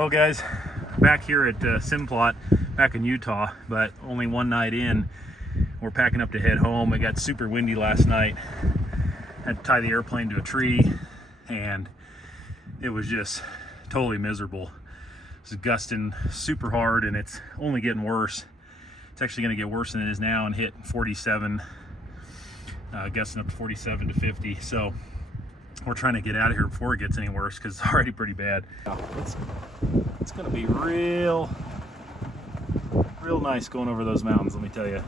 Well guys, back here at Simplot, back in Utah, but only one night in. We're packing up to head home. It got super windy last night. Had to tie the airplane to a tree, and it was just totally miserable. It's gusting super hard, and it's only getting worse. It's actually going to get worse than it is now and hit 47, gusting up to 47 to 50. So we're trying to get out of here before it gets any worse, because it's already pretty bad. It's going to be real nice going over those mountains, let me tell you.